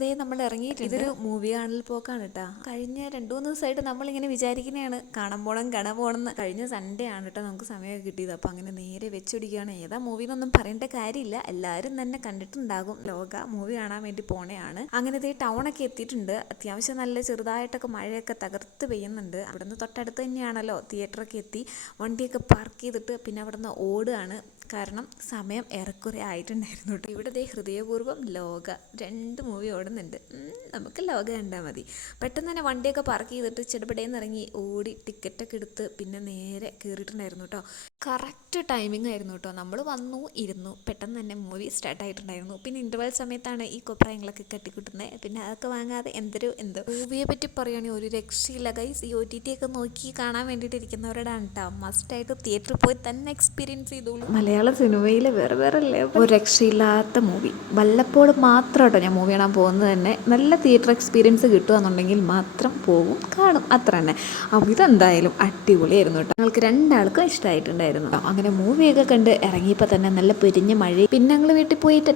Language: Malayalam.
അതേ നമ്മൾ ഇറങ്ങിയിട്ടുണ്ട്. ഇതൊരു മൂവി കാണൽ പോക്കാണ് കേട്ടോ. കഴിഞ്ഞ 2-3 ദിവസമായിട്ട് നമ്മളിങ്ങനെ വിചാരിക്കുന്നതാണ് കാണാൻ പോകണം. കഴിഞ്ഞ സൺഡേ ആണ് കേട്ടോ നമുക്ക് സമയമൊക്കെ കിട്ടിയത്. അപ്പോൾ അങ്ങനെ നേരെ വെച്ചൊടിക്കുകയാണ്. ഏതാ മൂവി എന്നൊന്നും പറയേണ്ട കാര്യമില്ല, എല്ലാവരും തന്നെ കണ്ടിട്ടുണ്ടാകും. ലോക മൂവി കാണാൻ വേണ്ടി പോണെയാണ്. അങ്ങനെ ഇതേ ടൗണൊക്കെ എത്തിയിട്ടുണ്ട്. അത്യാവശ്യം നല്ല ചെറുതായിട്ടൊക്കെ മഴയൊക്കെ തകർത്ത് പെയ്യുന്നുണ്ട്. അവിടെ നിന്ന് തൊട്ടടുത്ത് തന്നെയാണല്ലോ തിയേറ്ററൊക്കെ എത്തി. വണ്ടിയൊക്കെ പാർക്ക് ചെയ്തിട്ട് പിന്നെ അവിടെ നിന്ന് ഓടുകയാണ്. കാരണം സമയം ഏറെക്കുറെ ആയിട്ടുണ്ടായിരുന്നു കേട്ടോ. ഇവിടെ ദേ ഹൃദയപൂർവ്വം ലോക 2 മൂവി ഓടുന്നുണ്ട്. നമുക്ക് ലോക കണ്ടാൽ മതി. പെട്ടെന്ന് തന്നെ വണ്ടിയൊക്കെ പാർക്ക് ചെയ്തിട്ട് ചെടുപടേന്ന് ഇറങ്ങി ഓടി ടിക്കറ്റൊക്കെ എടുത്ത് പിന്നെ നേരെ കയറിയിട്ടുണ്ടായിരുന്നു കേട്ടോ. കറക്റ്റ് ടൈമിംഗ് ആയിരുന്നു കേട്ടോ. നമ്മൾ വന്നു ഇരുന്നു, പെട്ടെന്ന് തന്നെ മൂവി സ്റ്റാർട്ടായിട്ടുണ്ടായിരുന്നു. പിന്നെ ഇൻ്റർവെൽ സമയത്താണ് ഈ കൊപ്രായങ്ങളൊക്കെ കെട്ടിക്കിട്ടുന്നത്. പിന്നെ അതൊക്കെ വാങ്ങാതെ എന്തോ മൂവിയെ പറ്റി പറയുകയാണെങ്കിൽ ഒരു രക്ഷയില്ല ഗൈസ്. ഈ OTT ഒക്കെ നോക്കി കാണാൻ വേണ്ടിയിട്ട് ഇരിക്കുന്നവരോടാണ് കേട്ടോ. മസ്റ്റായിട്ട് തിയേറ്ററിൽ പോയി തന്നെ എക്സ്പീരിയൻസ് ചെയ്തോളൂ. മലയാള സിനിമയിൽ വേറെ ഒരു രക്ഷയില്ലാത്ത മൂവി. വല്ലപ്പോഴും മാത്രം കേട്ടോ ഞാൻ മൂവി കാണാൻ പോകുന്നത് തന്നെ. നല്ല തിയേറ്റർ എക്സ്പീരിയൻസ് കിട്ടുകയെന്നുണ്ടെങ്കിൽ മാത്രം പോകും, കാണും, അത്ര തന്നെ. അപ്പോൾ ഇതെന്തായാലും അടിപൊളിയായിരുന്നു കേട്ടോ. ഞങ്ങൾക്ക് 2 ആൾക്കും ഇഷ്ടമായിട്ടുണ്ടായിരുന്നു. അങ്ങനെ മൂവിയൊക്കെ കണ്ട് ഇറങ്ങിയപ്പോൾ തന്നെ നല്ല പൊരിഞ്ഞ മഴ. പിന്നെ ഞങ്ങൾ വീട്ടിൽ പോയിട്ട്